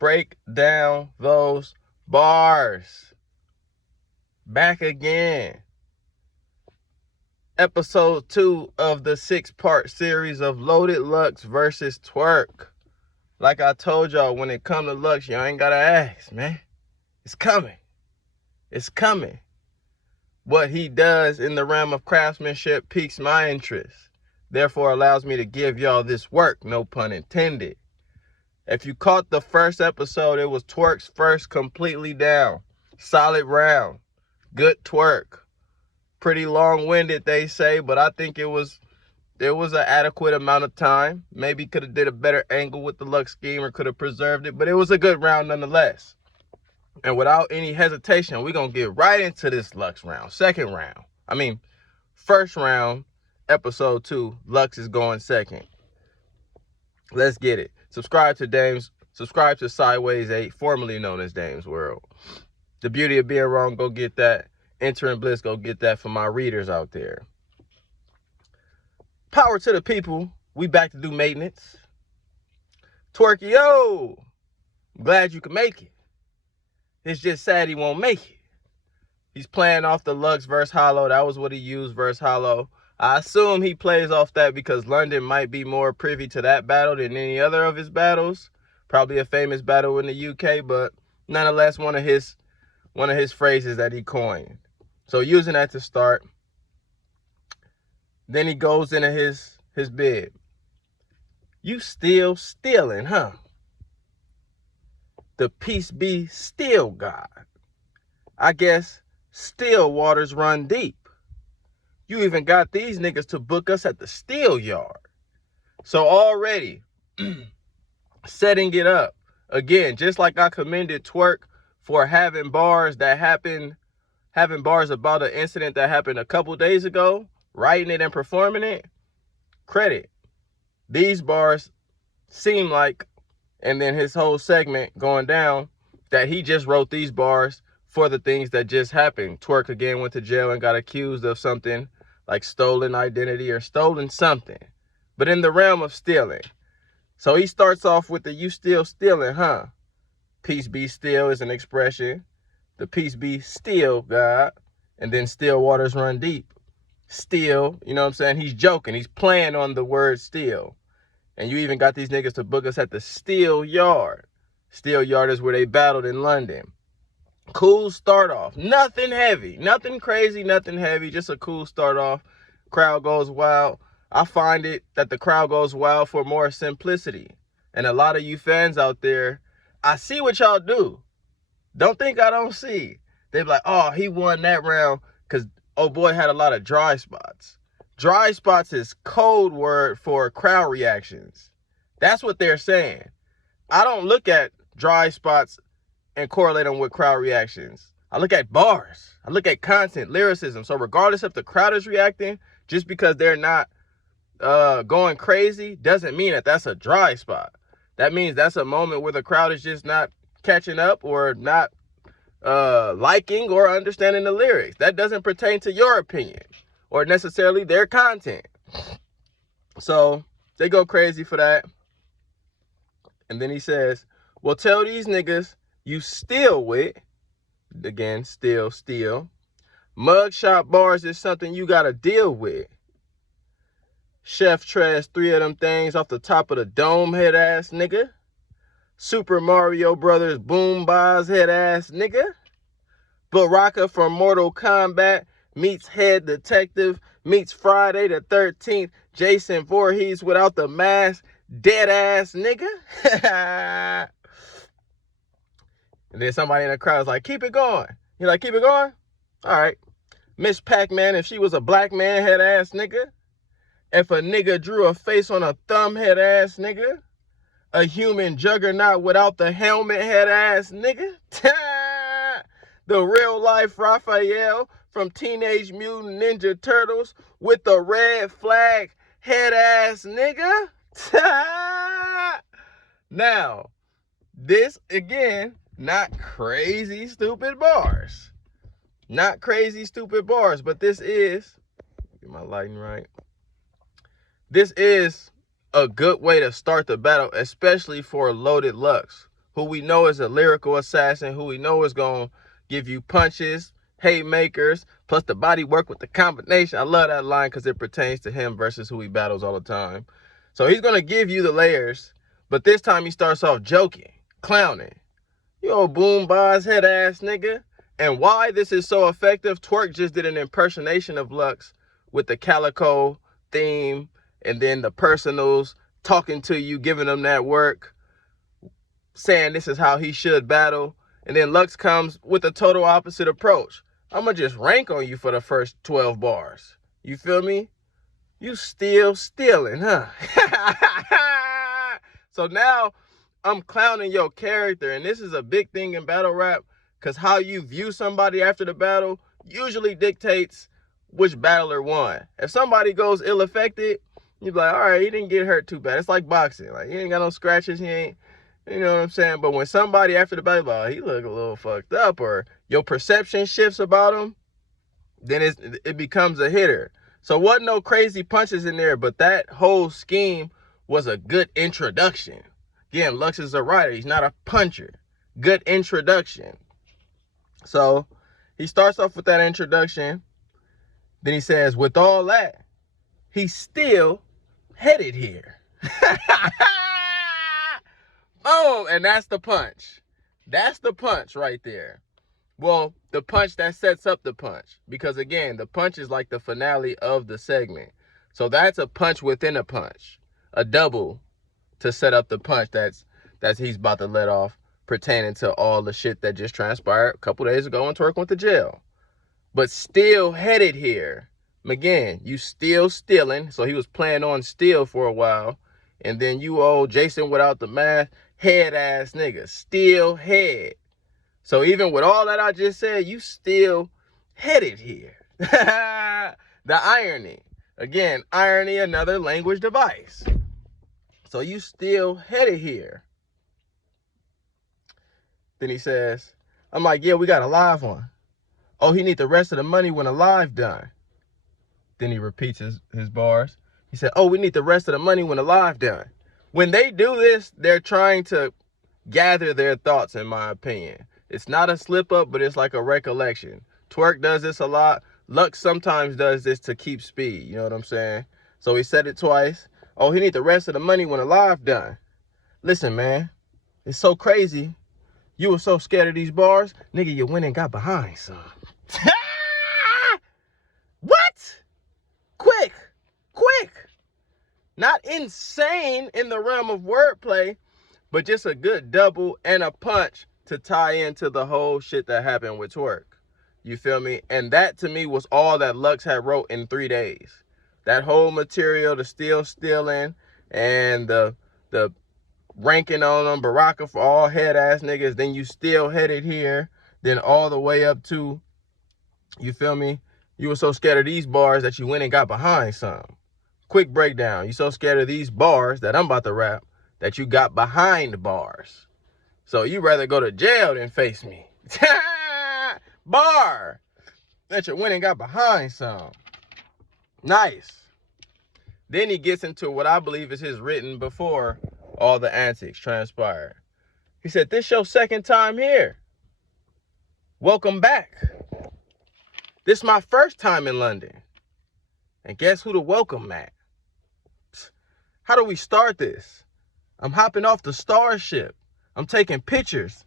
break down those bars. Back again. Episode 2 of the 6-part series of Loaded Lux versus Twork. Like I told y'all, when it come to Lux, y'all ain't gotta ask, man. It's coming. It's coming. What he does in the realm of craftsmanship piques my interest. Therefore allows me to give y'all this work, no pun intended. If you caught the first episode, it was Twork's first completely down. Solid round. Good Twork. Pretty long-winded, they say, but I think there was an adequate amount of time. Maybe could have did a better angle with the Lux scheme or could have preserved it, but it was a good round nonetheless. And without any hesitation, we're going to get right into this Lux round. First round, episode 2, Lux is going second. Let's get it. Subscribe to Sideways 8, formerly known as Dame's World. The beauty of being wrong, go get that. Entering Bliss, go get that for my readers out there. Power to the people. We back to do maintenance. Tworky, yo! I'm glad you can make it. It's just sad he won't make it. He's playing off the Lux versus Hollow. That was what he used versus Hollow. I assume he plays off that because London might be more privy to that battle than any other of his battles. Probably a famous battle in the UK, but nonetheless one of his phrases that he coined. So using that to start. Then he goes into his bid. You still stealing, huh? The peace be still, God. I guess still waters run deep. You even got these niggas to book us at the steel yard. So already setting it up. Again, just like I commended Twork for having bars about an incident that happened a couple days ago, writing it and performing it, credit. These bars seem like, and then his whole segment going down, that he just wrote these bars for the things that just happened. Twork again went to jail and got accused of something like stolen identity or stolen something, but in the realm of stealing. So he starts off with the you still stealing, huh? Peace be still is an expression. The peace be still, God. And then still waters run deep. Still, you know what I'm saying? He's joking. He's playing on the word still. And you even got these niggas to book us at the steel yard. Steel yard is where they battled in London. Cool start off. Nothing heavy. Nothing crazy, nothing heavy. Just a cool start off. Crowd goes wild. I find it that the crowd goes wild for more simplicity. And a lot of you fans out there, I see what y'all do. Don't think I don't see. They be like, oh, he won that round because old boy had a lot of dry spots. Dry spots is code word for crowd reactions. That's what they're saying. I don't look at dry spots and correlate them with crowd reactions. I look at bars. I look at content, lyricism. So regardless if the crowd is reacting, just because they're not going crazy doesn't mean that that's a dry spot. That means that's a moment where the crowd is just not catching up or not liking or understanding the lyrics. That doesn't pertain to your opinion or necessarily their content. So they go crazy for that. And then he says, well, tell these niggas you still with, again, still. Mugshot bars is something you gotta deal with. Chef trash 3 of them things off the top of the dome head ass nigga. Super Mario Brothers boom bars head ass nigga. Baraka from Mortal Kombat meets Head Detective meets Friday the 13th. Jason Voorhees without the mask dead ass nigga. And then somebody in the crowd is like, keep it going. You're like, keep it going? All right. Miss Pac-Man, if she was a black man head ass nigga. If a nigga drew a face on a thumb head ass nigga. A human juggernaut without the helmet head ass nigga. The real life Raphael from Teenage Mutant Ninja Turtles with the red flag head ass nigga. Now, this again, not crazy stupid bars. Not crazy stupid bars, but this is, get my lighting right. This is a good way to start the battle, especially for Loaded Lux, who we know is a lyrical assassin, who we know is going to give you punches, haymakers, plus the body work with the combination. I love that line because it pertains to him versus who he battles all the time. So he's going to give you the layers, but this time he starts off joking, clowning. You old boom boss head ass nigga. And why this is so effective, Twork just did an impersonation of Lux with the Calico theme and then the personals talking to you, giving them that work, saying this is how he should battle. And then Lux comes with a total opposite approach. I'm going to just rank on you for the first 12 bars. You feel me? You still stealing, huh? So now I'm clowning your character. And this is a big thing in battle rap because how you view somebody after the battle usually dictates which battler won. If somebody goes ill-affected, you be like, all right, he didn't get hurt too bad. It's like boxing. Like, he ain't got no scratches. He ain't, you know what I'm saying? But when somebody after the battle, like, he look a little fucked up, or your perception shifts about him, then it becomes a hitter. So wasn't no crazy punches in there, but that whole scheme was a good introduction. Again, Lux is a writer. He's not a puncher. Good introduction. So he starts off with that introduction. Then he says, with all that, he's still headed here. Boom, and that's the punch. That's the punch right there. Well, the punch that sets up the punch. Because again, the punch is like the finale of the segment. So that's a punch within a punch. A double to set up the punch that's he's about to let off, pertaining to all the shit that just transpired a couple days ago when Twork went to jail. But still headed here. Again, you still stealing. So he was playing on steal for a while. And then you old Jason without the math, head ass nigga, still head. So even with all that I just said, you still headed here. The irony. Again, irony, another language device. So you still headed here. Then he says, I'm like, yeah, we got a live one. Oh, he need the rest of the money when a live done. Then he repeats his bars. He said, oh, we need the rest of the money when a live done. When they do this, they're trying to gather their thoughts, in my opinion. It's not a slip up, but it's like a recollection. Twork does this a lot. Lux sometimes does this to keep speed. You know what I'm saying? So he said it twice. Oh, he need the rest of the money when a live done. Listen, man, it's so crazy. You were so scared of these bars. Nigga, you went and got behind some. What? Quick. Not insane in the realm of wordplay, but just a good double and a punch to tie into the whole shit that happened with Twork. You feel me? And that to me was all that Lux had wrote in 3 days. That whole material, the still stealing and the ranking on them, Baraka for all head ass niggas, then you still headed here, then all the way up to, you feel me? You were so scared of these bars that you went and got behind some. Quick breakdown. You so scared of these bars that I'm about to rap that you got behind bars. So you rather go to jail than face me. Bar that you went and got behind some. Nice. Then he gets into what I believe is his written before all the antics transpired. He said, this your second time here. Welcome back. This my first time in London. And guess who to welcome at? How do we start this? I'm hopping off the Starship. I'm taking pictures.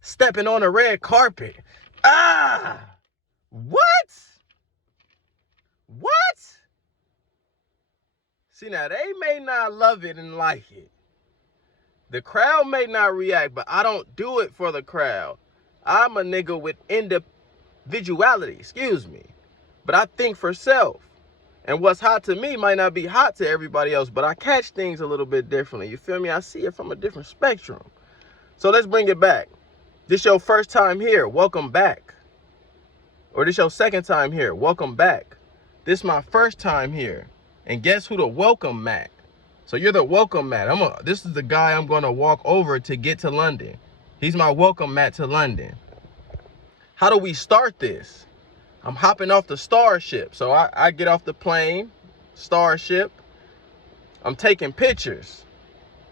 Stepping on a red carpet. Ah! What? See, now they may not love it and like it. The crowd may not react, but I don't do it for the crowd. I'm a nigga with individuality, but I think for self. And what's hot to me might not be hot to everybody else, but I catch things a little bit differently. You feel me? I see it from a different spectrum. So let's bring it back. This your first time here. Welcome back. Or this your second time here. Welcome back. This my first time here. And guess who the welcome mat? So you're the welcome mat. This is the guy I'm going to walk over to get to London. He's my welcome mat to London. How do we start this? I'm hopping off the Starship. So I get off the plane, Starship. I'm taking pictures.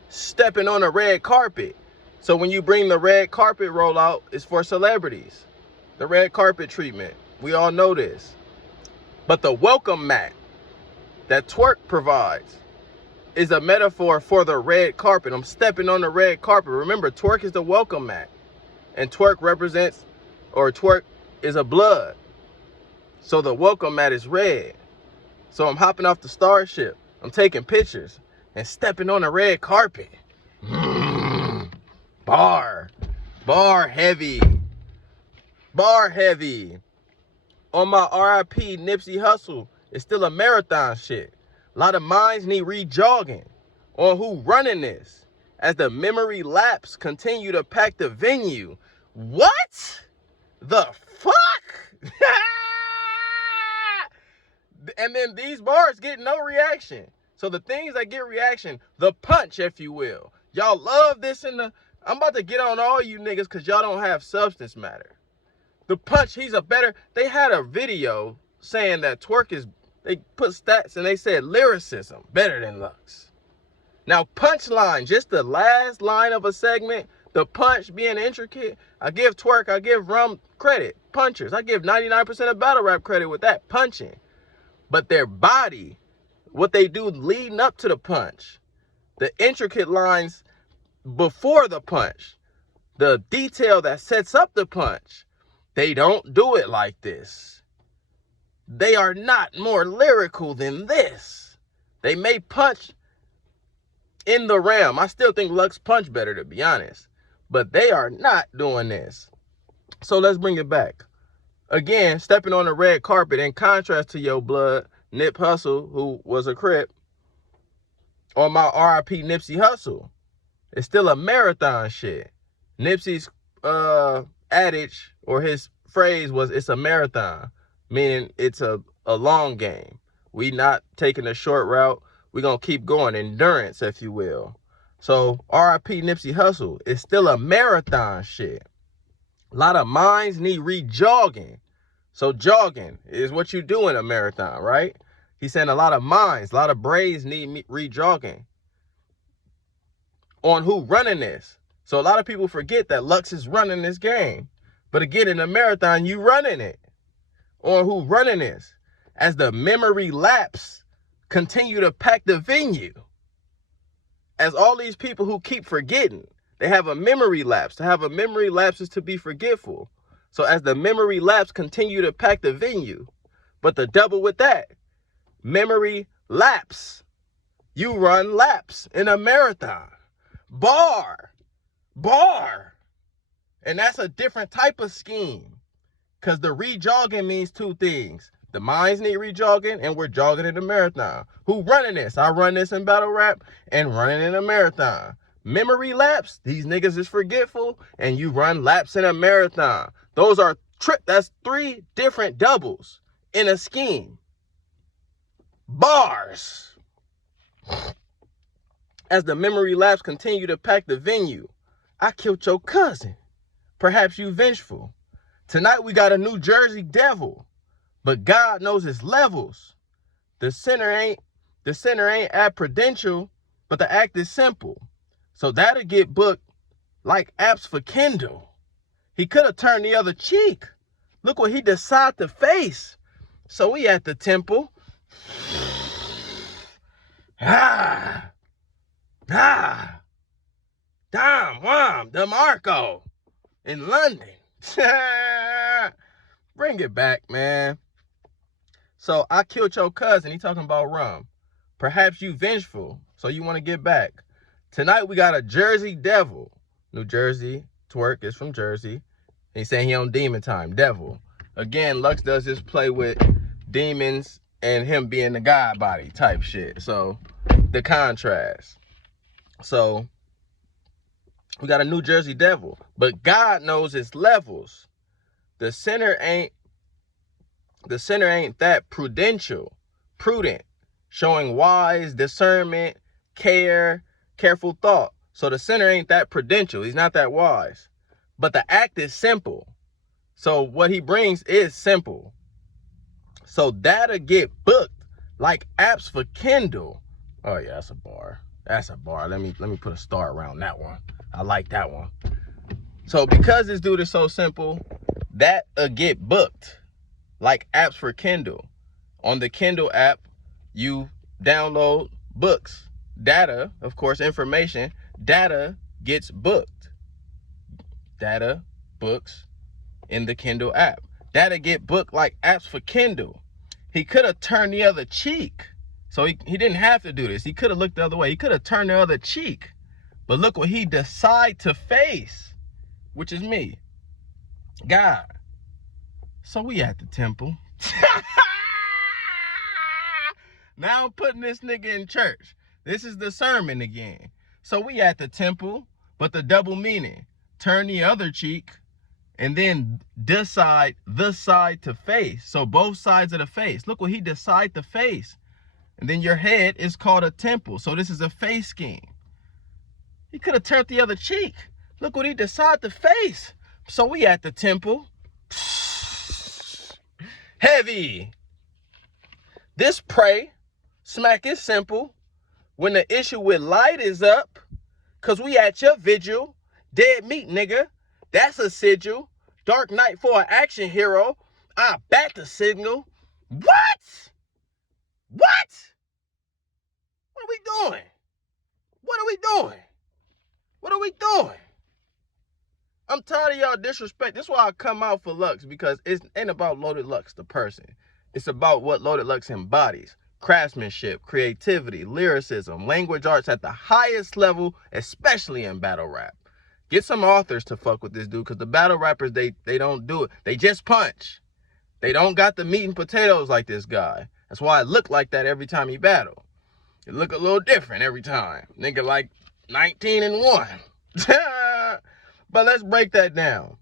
Stepping on a red carpet. So when you bring the red carpet rollout, it's for celebrities. The red carpet treatment. We all know this. But the welcome mat that Twork provides is a metaphor for the red carpet. I'm stepping on the red carpet. Remember, Twork is the welcome mat. And Twork represents, or Twork is a blood. So the welcome mat is red. So I'm hopping off the Starship. I'm taking pictures and stepping on the red carpet. Bar heavy. Bar heavy. On my RIP Nipsey Hussle, it's still a marathon shit. A lot of minds need re-jogging on who running this. As the memory lapse continue to pack the venue. What the fuck? And then these bars get no reaction. So the things that get reaction, the punch, if you will. Y'all love this in the... I'm about to get on all you niggas because y'all don't have substance matter. The punch, he's a better... They had a video saying that Twork is... They put stats and they said lyricism better than Lux. Now, punchline, just the last line of a segment, the punch being intricate, I give Twork, I give Rum credit. Punchers, I give 99% of battle rap credit with that punching. But their body, what they do leading up to the punch, the intricate lines before the punch, the detail that sets up the punch, they don't do it like this. They are not more lyrical than this. They may punch in the realm. I still think Lux punch better, to be honest. But they are not doing this. So let's bring it back. Again, stepping on the red carpet, in contrast to your blood, Nip Hussle, who was a Crip, on my RIP Nipsey Hussle. It's still a marathon shit. Nipsey's adage, or his phrase was, it's a marathon, meaning it's a long game. We not taking a short route. We're going to keep going. Endurance, if you will. So, RIP Nipsey Hussle is still a marathon shit. A lot of minds need re-jogging. So, jogging is what you do in a marathon, right? He's saying a lot of minds, a lot of brains need re-jogging on who running this. So, a lot of people forget that Lux is running this game. But again, in a marathon, you running it. On who running this. As the memory lapse continue to pack the venue. As all these people who keep forgetting, they have a memory lapse. To have a memory lapse is to be forgetful. So as the memory lapse continue to pack the venue, but the double with that, memory lapse. You run laps in a marathon. Bar. And that's a different type of scheme. Because the re-jogging means two things. The minds need re-jogging, and we're jogging in a marathon. Who running this? I run this in battle rap and running in a marathon. Memory lapse, these niggas is forgetful, and you run laps in a marathon. Those are that's 3 different doubles in a scheme. Bars. As the memory lapse continue to pack the venue, I killed your cousin. Perhaps you vengeful. Tonight we got a New Jersey devil, but God knows his levels. The sinner ain't at Prudential, but the act is simple. So that'll get booked like apps for Kindle. He could have turned the other cheek. Look what he decided to face. So we at the temple. DeMarco in London. Bring it back, man. So I killed your cousin. He talking about rum. Perhaps you vengeful, so you want to get back. Tonight we got a Jersey devil. New Jersey. Twork is from Jersey. He's saying he on demon time. Devil. Again, Lux does this play with demons and him being the god body type shit. So the contrast. So we got a New Jersey devil, but God knows his levels. The sinner ain't that prudent, showing wise discernment, careful thought. So the sinner ain't that prudential. He's not that wise. But the act is simple. So what he brings is simple. So that'll get booked like apps for Kindle. Oh yeah, that's a bar. That's a bar. Let me put a star around that one. I like that one. So because this dude is so simple, that'll get booked. Like apps for Kindle. On the Kindle app, you download books. Data, of course, information. Data gets booked. Data, books in the Kindle app. Data get booked like apps for Kindle. He could have turned the other cheek. So he didn't have to do this. He could have looked the other way. He could have turned the other cheek. But look what he decided to face, which is me. God. So we at the temple. Now I'm putting this nigga in church. This is the sermon again. So we at the temple, but the double meaning. Turn the other cheek and then decide the side to face. So both sides of the face. Look what he decided to face. And then your head is called a temple. So this is a face scheme. He could have turned the other cheek. Look what he decided to face. So we at the temple. Heavy. This pray, smack is simple. When the issue with light is up, cause we at your vigil. Dead meat, nigga. That's a sigil. Dark night for an action hero. I bat the signal. What? What? What are we doing? What are we doing? What are we doing? I'm tired of y'all disrespect. This is why I come out for Lux, because it ain't about Loaded Lux, the person. It's about what Loaded Lux embodies. Craftsmanship, creativity, lyricism, language arts at the highest level, especially in battle rap. Get some authors to fuck with this dude, because the battle rappers, they don't do it. They just punch. They don't got the meat and potatoes like this guy. That's why it look like that every time he battle. It look a little different every time. Nigga like 19-1. But let's break that down.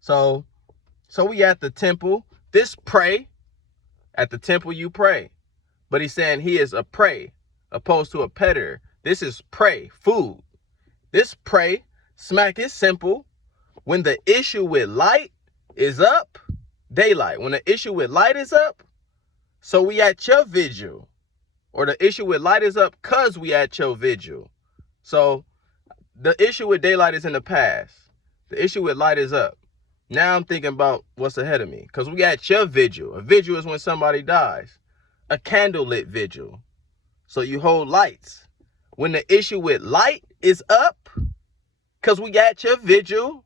So we at the temple. This pray, at the temple you pray. But he's saying he is a prey, opposed to a predator. This is prey, food. This prey, smack is simple. When the issue with light is up, daylight. When the issue with light is up, so we at your vigil. Or the issue with light is up cause we at your vigil. So the issue with daylight is in the past. The issue with light is up. Now I'm thinking about what's ahead of me. Because we at your vigil. A vigil is when somebody dies. A candlelit vigil. So you hold lights. When the issue with light is up, because we at your vigil,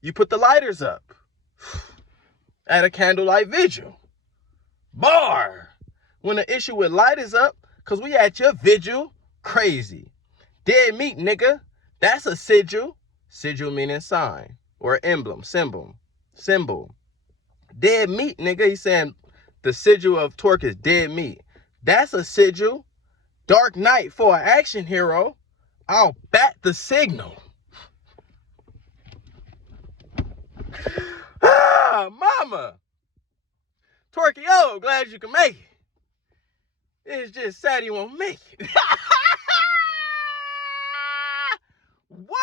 you put the lighters up. At a candlelight vigil. Bar. When the issue with light is up, because we at your vigil, crazy. Dead meat, nigga. That's a sigil. Sigil meaning sign or emblem, symbol. Dead meat, nigga. He's saying the sigil of Twork is dead meat. That's a sigil. Dark night for an action hero. I'll bat the signal. Ah, mama. Tworky, yo, glad you can make it. It's just sad you won't make it. What?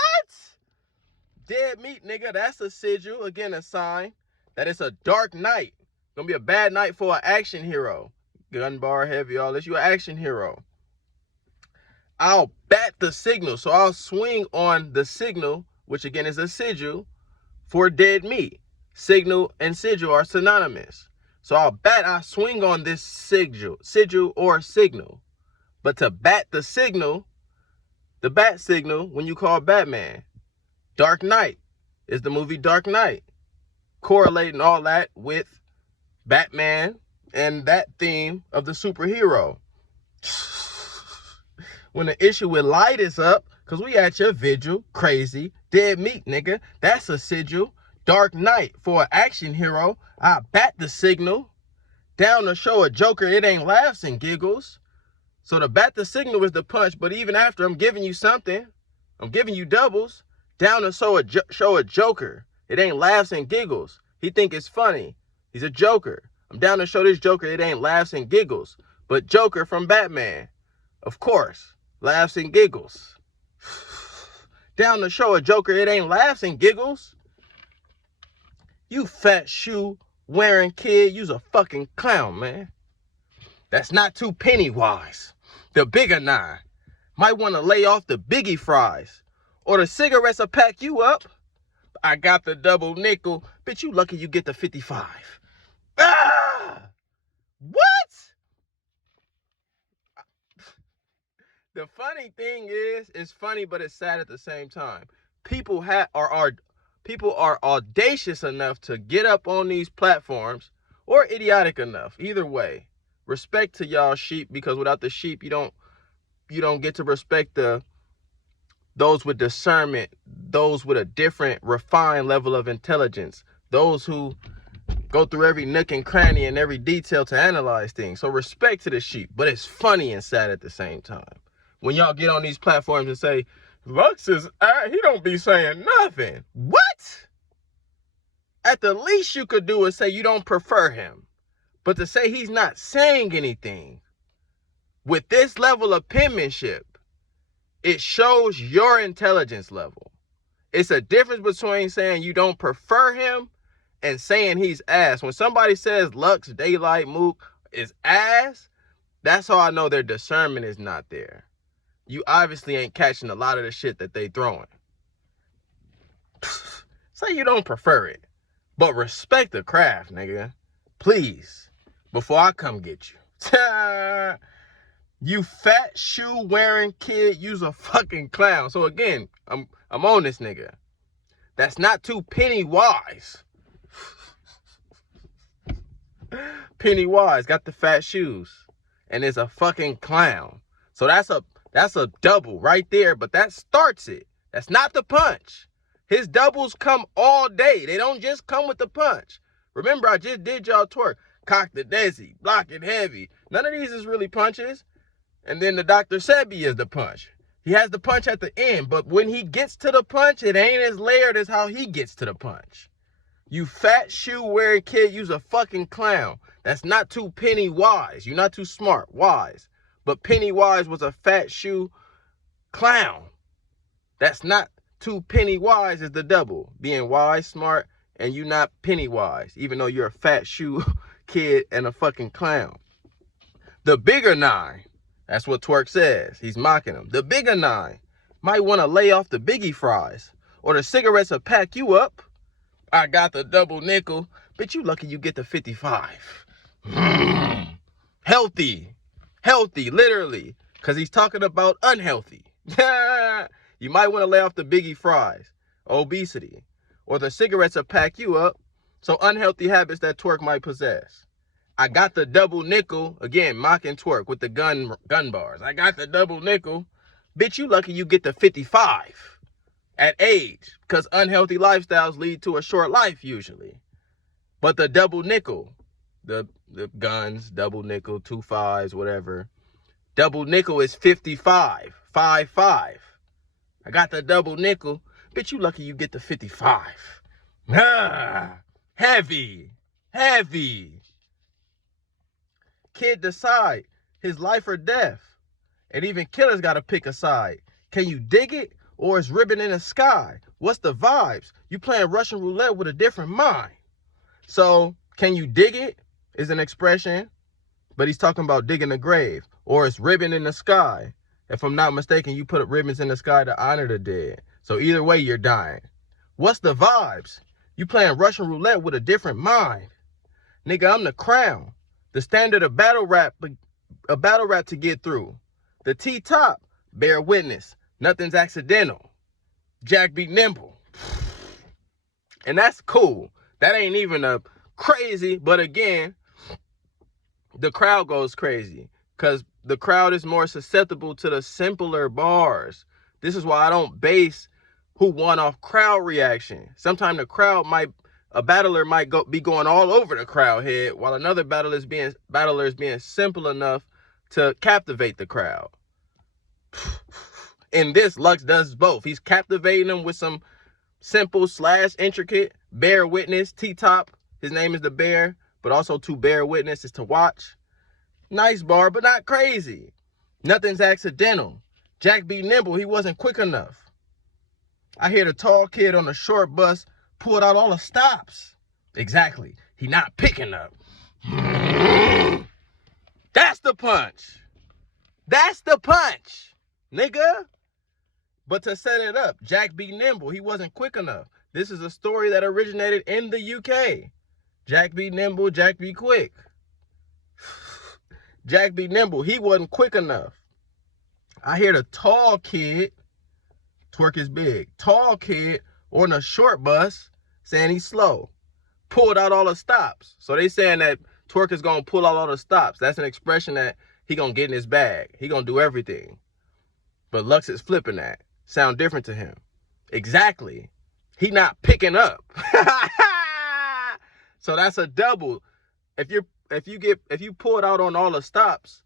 Dead meat, nigga. That's a sigil. Again, a sign that it's a dark night. Gonna be a bad night for an action hero. Gun bar heavy, all this. You an action hero. I'll bat the signal. So I'll swing on the signal, which again is a sigil, for dead meat. Signal and sigil are synonymous. So I swing on this sigil or signal. But to bat the signal, the bat signal, when you call Batman, Dark Knight is the movie Dark Knight. Correlating all that with Batman and that theme of the superhero. When the issue with light is up, because we at your vigil, crazy, dead meat, nigga. That's a sigil. Dark Knight for an action hero. I bat the signal. Down to show a Joker, it ain't laughs and giggles. So to bat the signal is the punch, but even after I'm giving you something, I'm giving you doubles. Down to show a Joker, it ain't laughs and giggles. He think it's funny. He's a Joker. I'm down to show this Joker, it ain't laughs and giggles. But Joker from Batman, of course, laughs and giggles. Down to show a Joker, it ain't laughs and giggles. You fat shoe wearing kid, you's a fucking clown, man. That's not too Pennywise. The bigger 9. Might want to lay off the biggie fries. Or the cigarettes will pack you up. I got the double nickel. Bitch, you lucky you get the 55. Ah! What? The funny thing is, it's funny, but it's sad at the same time. People are audacious enough to get up on these platforms, or idiotic enough. Either way, respect to y'all sheep, because without the sheep, you don't get to respect those with discernment, those with a different, refined level of intelligence, those who go through every nook and cranny and every detail to analyze things. So respect to the sheep, but it's funny and sad at the same time. When y'all get on these platforms and say, Lux he don't be saying nothing. What? At the least you could do is say you don't prefer him. But to say he's not saying anything, with this level of penmanship, it shows your intelligence level. It's a difference between saying you don't prefer him and saying he's ass. When somebody says Lux, Daylight, Mook is ass, that's how I know their discernment is not there. You obviously ain't catching a lot of the shit that they throwing. Say you don't prefer it, but respect the craft, nigga. Please, before I come get you. You fat shoe wearing kid, you's a fucking clown. So again, I'm on this nigga. That's not too Pennywise. Pennywise got the fat shoes and is a fucking clown. So that's a double right there, but that starts it. That's not the punch. His doubles come all day. They don't just come with the punch. Remember, I just did y'all twerk. Cock the desi, block it heavy. None of these is really punches. And then the Dr. Sebi is the punch. He has the punch at the end, but when he gets to the punch, it ain't as layered as how he gets to the punch. You fat shoe wearing kid, you's a fucking clown. That's not too Pennywise. You're not too smart, wise. But Pennywise was a fat shoe clown. That's not too Pennywise is the double. Being wise, smart, and you not Pennywise, even though you're a fat shoe kid and a fucking clown. The bigger 9, that's what Twork says. He's mocking him. The bigger 9 might want to lay off the biggie fries, or the cigarettes will pack you up. I got the double nickel. Bitch, you lucky you get the 55. Healthy, literally, because he's talking about unhealthy. You might want to lay off the biggie fries, obesity, or the cigarettes will pack you up. So unhealthy habits that Twork might possess. I got the double nickel, again, mocking Twork with the gun bars. I got the double nickel. Bitch, you lucky you get the 55 at age, because unhealthy lifestyles lead to a short life usually. But the double nickel, the guns, double nickel, 2 5s, whatever. Double nickel is 55, 5 5. I got the double nickel. Bitch, you lucky you get the 55. Heavy. Kid decide his life or death. And even killers gotta pick a side. Can you dig it? Or is ribbon in the sky? What's the vibes? You playing Russian roulette with a different mind. So, can you dig it is an expression, but he's talking about digging the grave. Or it's ribbon in the sky. If I'm not mistaken, you put ribbons in the sky to honor the dead. So either way, you're dying. What's the vibes? You playing Russian roulette with a different mind. Nigga, I'm the crown. The standard of battle rap to get through. The T-top, bear witness. Nothing's accidental. Jack be nimble. And that's cool. That ain't even a crazy, but again, the crowd goes crazy because the crowd is more susceptible to the simpler bars. This is why I don't base who won off crowd reaction. Sometimes the crowd a battler might be going all over the crowd head, while another battler is being simple enough to captivate the crowd. In this, Lux does both. He's captivating them with some simple / intricate bear witness, T-top. His name is the bear, but also to bear witness is to watch. Nice bar, but not crazy. Nothing's accidental. Jack be nimble. He wasn't quick enough. I hear the tall kid on the short bus pulled out all the stops. Exactly. He not picking up. That's the punch. That's the punch. nigga. But to set it up, Jack be nimble. He wasn't quick enough. This is a story that originated in the UK. Jack be nimble, Jack be quick. Jack be nimble. He wasn't quick enough. I hear the tall kid, Twork is big, tall kid on a short bus saying he's slow. Pulled out all the stops. So they saying that Twork is going to pull out all the stops. That's an expression that he going to get in his bag. He going to do everything. But Lux is flipping that. Sound different to him. Exactly. He not picking up. So that's a double. If you pull it out on all the stops,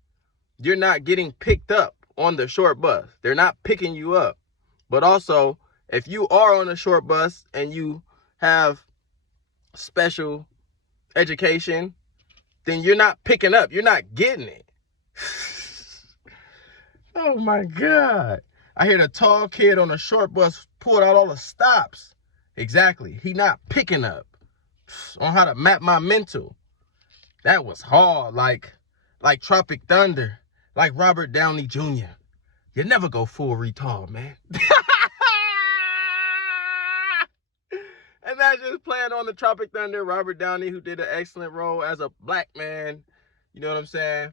you're not getting picked up on the short bus. They're not picking you up. But also, if you are on a short bus and you have special education, then you're not picking up. You're not getting it. Oh my God. I hear the tall kid on a short bus pulled out all the stops. Exactly. He not picking up on how to map my mental. That was hard. Like Tropic Thunder. Like Robert Downey Jr. You never go full retard, man. And that's just playing on the Tropic Thunder. Robert Downey, who did an excellent role as a black man. You know what I'm saying?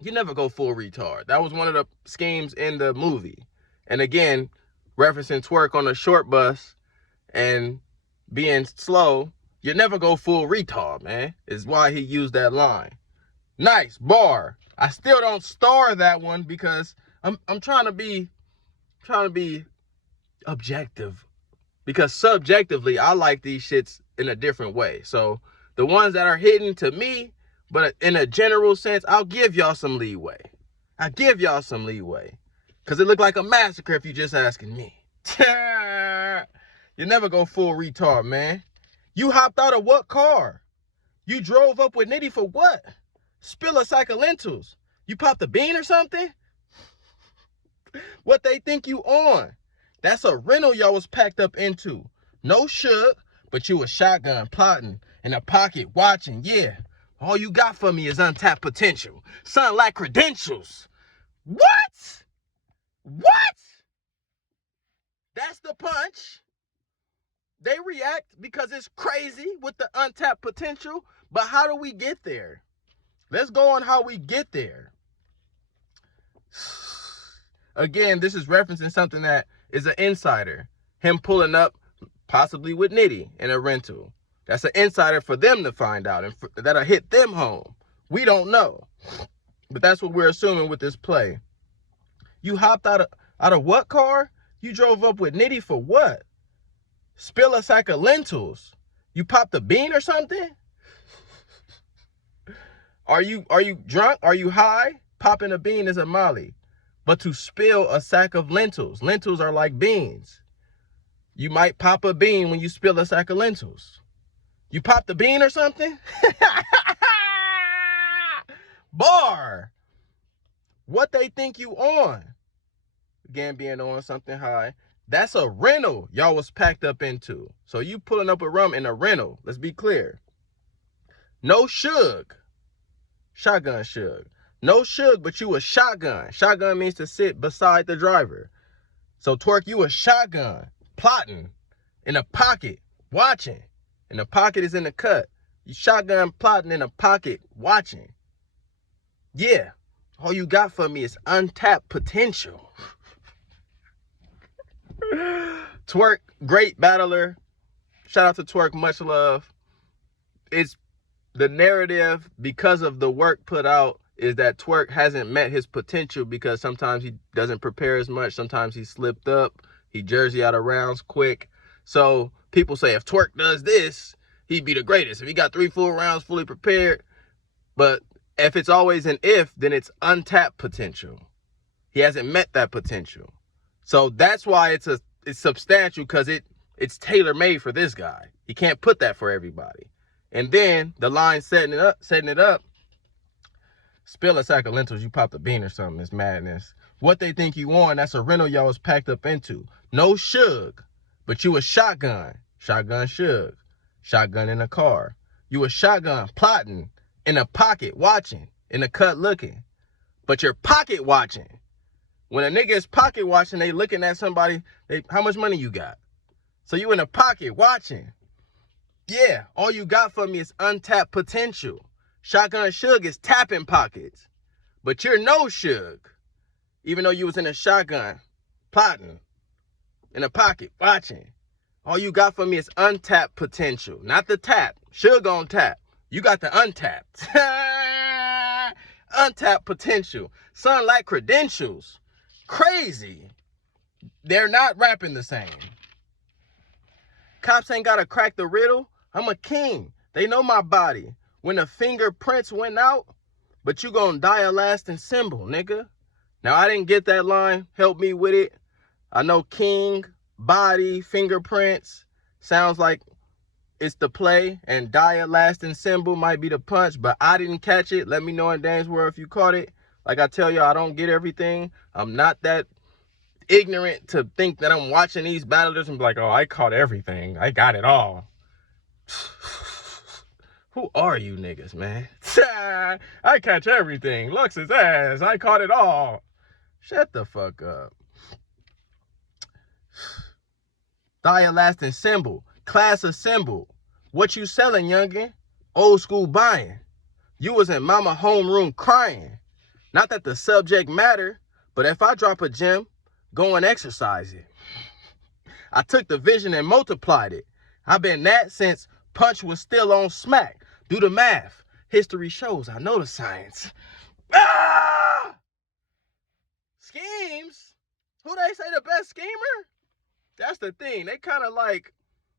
You never go full retard. That was one of the schemes in the movie. And again, referencing Twork on a short bus and being slow, you never go full retard, man, is why he used that line. Nice bar. I still don't star that one because I'm trying to be objective. Because subjectively, I like these shits in a different way. So the ones that are hidden to me, but in a general sense, I'll give y'all some leeway. Because it looked like a massacre if you're just asking me. You never go full retard, man. You hopped out of what car? You drove up with Nitty for what? Spill a sack of lentils. You popped a bean or something? What they think you on? That's a rental y'all was packed up into. No shook, but you was shotgun plotting in a pocket watching, yeah. All you got for me is untapped potential. Son lack credentials. What? That's the punch. They react because it's crazy with the untapped potential. But how do we get there? Let's go on how we get there. Again, this is referencing something that is an insider. Him pulling up possibly with Nitty in a rental. That's an insider for them to find out, and that'll hit them home. We don't know. But that's what we're assuming with this play. You hopped out of what car? You drove up with Nitty for what? Spill a sack of lentils. You popped a bean or something? Are you drunk? Are you high? Popping a bean is a molly. But to spill a sack of lentils are like beans. You might pop a bean when you spill a sack of lentils. You popped a bean or something? Bar. What they think you on? Again, being on something high. That's a rental y'all was packed up into. So you pulling up a rum in a rental. Let's be clear. No shug. Shotgun shug. No shug, but you a shotgun. Shotgun means to sit beside the driver. So Twork, you a shotgun. Plotting. In a pocket. Watching. And the pocket is in the cut. You shotgun plotting in a pocket. Watching. Yeah. All you got for me is untapped potential. Twork, great battler. Shout out to Twork, much love. It's the narrative because of the work put out is that Twork hasn't met his potential because sometimes he doesn't prepare as much. Sometimes he slipped up. He jersey out of rounds quick. So people say if Twork does this, he'd be the greatest. If he got 3 full rounds fully prepared. But if it's always an if, then it's untapped potential. He hasn't met that potential. So that's why it's substantial because it's tailor-made for this guy. He can't put that for everybody. And then the line setting it up, spill a sack of lentils, you popped a bean or something. It's madness. What they think you on, that's a rental y'all was packed up into. No shug, but you a shotgun. Shotgun shug. Shotgun in a car. You a shotgun plotting in a pocket watching, in a cut looking. But you're pocket watching When a nigga is pocket watching, they looking at somebody, how much money you got? So you in a pocket watching. Yeah, all you got for me is untapped potential. Shotgun Suge is tapping pockets. But you're no Suge. Even though you was in a shotgun, plotting, in a pocket, watching. All you got for me is untapped potential. Not the tap. Suge on tap. You got the untapped. Untapped potential. Son lack credentials. Crazy. They're not rapping the same. Cops ain't gotta crack the riddle. I'm a king. They know my body. When the fingerprints went out, but you gonna die a lasting symbol, nigga. Now, I didn't get that line. Help me with it. I know king, body, fingerprints. Sounds like it's the play, and die a lasting symbol might be the punch, but I didn't catch it. Let me know in Dame's World if you caught it. Like I tell y'all, I don't get everything. I'm not that ignorant to think that I'm watching these battlers and be like, oh, I caught everything. I got it all. Who are you niggas, man? I catch everything. Lux's ass. I caught it all. Shut the fuck up. Die a lasting symbol. Class assemble. What you selling, youngin'? Old school buying. You was in mama homeroom crying. Not that the subject matter, but if I drop a gem, go and exercise it. I took the vision and multiplied it. I've been that since Punch was still on smack. Do the math. History shows I know the science. Ah! Schemes? Who they say the best schemer? That's the thing. They kind of like,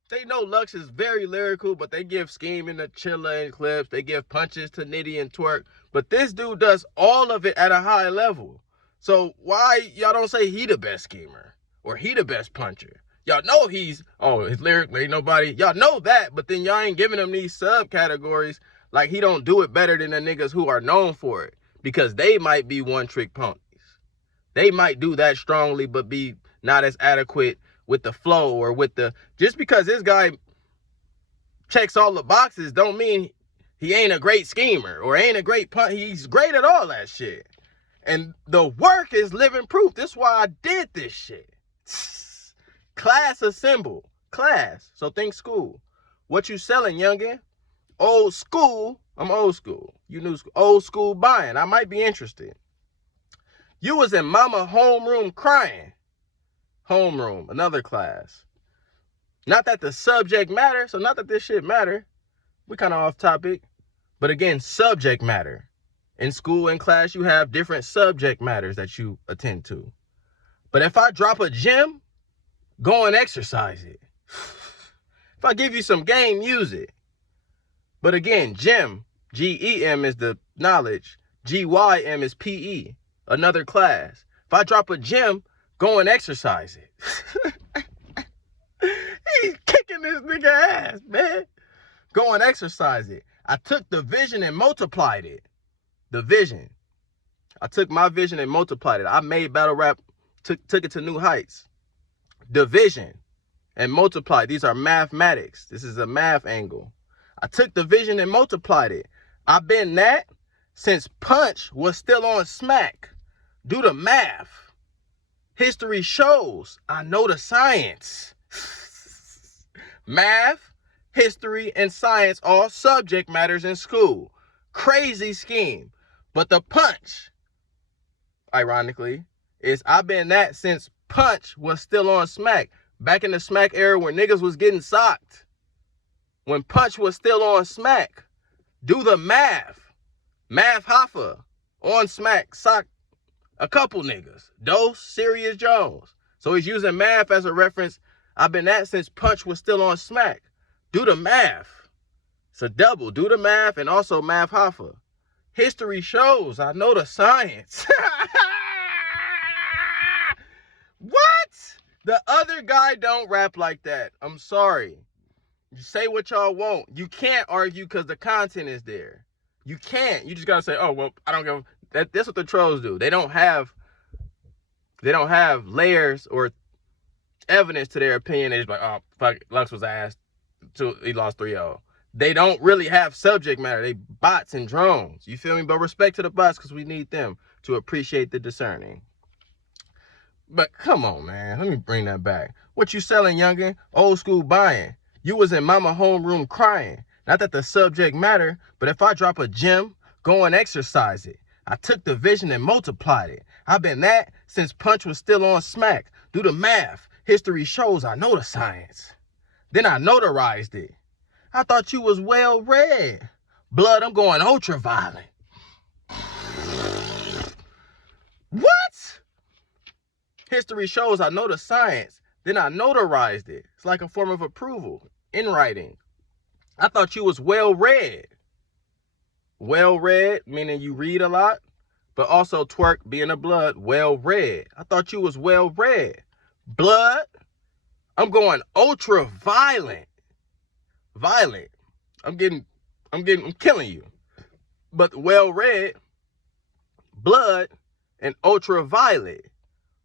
they know Lux is very lyrical, but they give Scheming to Chilla and Clips. They give punches to Nitty and Twork. But this dude does all of it at a high level. So why y'all don't say he the best schemer? Or he the best puncher? Y'all know his lyrically ain't nobody. Y'all know that, but then y'all ain't giving him these subcategories like he don't do it better than the niggas who are known for it. Because they might be one-trick ponies. They might do that strongly, but be not as adequate with the flow or with the, just because this guy checks all the boxes don't mean he ain't a great schemer or ain't a great punt. He's great at all that shit. And the work is living proof. This is why I did this shit. Class assemble. Class. So think school. What you selling, youngin'? Old school. I'm old school. You new school. Old school buying. I might be interested. You was in mama homeroom crying. Homeroom, another class. Not that the subject matter, so not that this shit matter. We kind of off topic. But again, subject matter. In school and class, you have different subject matters that you attend to. But if I drop a gem, go and exercise it. If I give you some game, use it. But again, gem, G-E-M is the knowledge. G-Y-M is P-E, another class. If I drop a gem, go and exercise it. He's kicking this nigga ass, man. Go and exercise it. I took the vision and multiplied it. The vision. I took my vision and multiplied it. I made battle rap, took it to new heights. Division and multiplied. These are mathematics. This is a math angle. I took the vision and multiplied it. I've been that since Punch was still on smack. Do the math. History shows I know the science. Math, history, and science, all subject matters in school. Crazy scheme. But the punch, ironically, is I've been that since Punch was still on smack. Back in the smack era when niggas was getting socked. When Punch was still on smack. Do the math. Math Hoffa on smack, sock a couple niggas. Dose, Sirius Jones. So he's using math as a reference. I've been that since Punch was still on smack. Do the math. It's a double. Do the math and also Math Hoffa. History shows I know the science. What? The other guy don't rap like that. I'm sorry. You say what y'all want. You can't argue because the content is there. You can't. You just gotta say, oh well, I don't give. That's what the trolls do. They don't have layers or evidence to their opinion. They just like, oh fuck, Lux was ass. He lost 3-0. They don't really have subject matter. They bots and drones. You feel me? But respect to the bots because we need them to appreciate the discerning. But come on, man. Let me bring that back. What you selling, youngin'? Old school buying. You was in mama homeroom crying. Not that the subject matter, but if I drop a gem, go and exercise it. I took the vision and multiplied it. I've been that since Punch was still on smack. Do the math. History shows I know the science. Then I notarized it. I thought you was well read. Blood, I'm going ultra violent. What? History shows I know the science. Then I notarized it. It's like a form of approval in writing. I thought you was well read. Well read, meaning you read a lot, but also Twork being a blood, well read. I thought you was well read. Blood, I'm going ultra violent. Violent. I'm killing you. But well read, blood, and ultraviolet.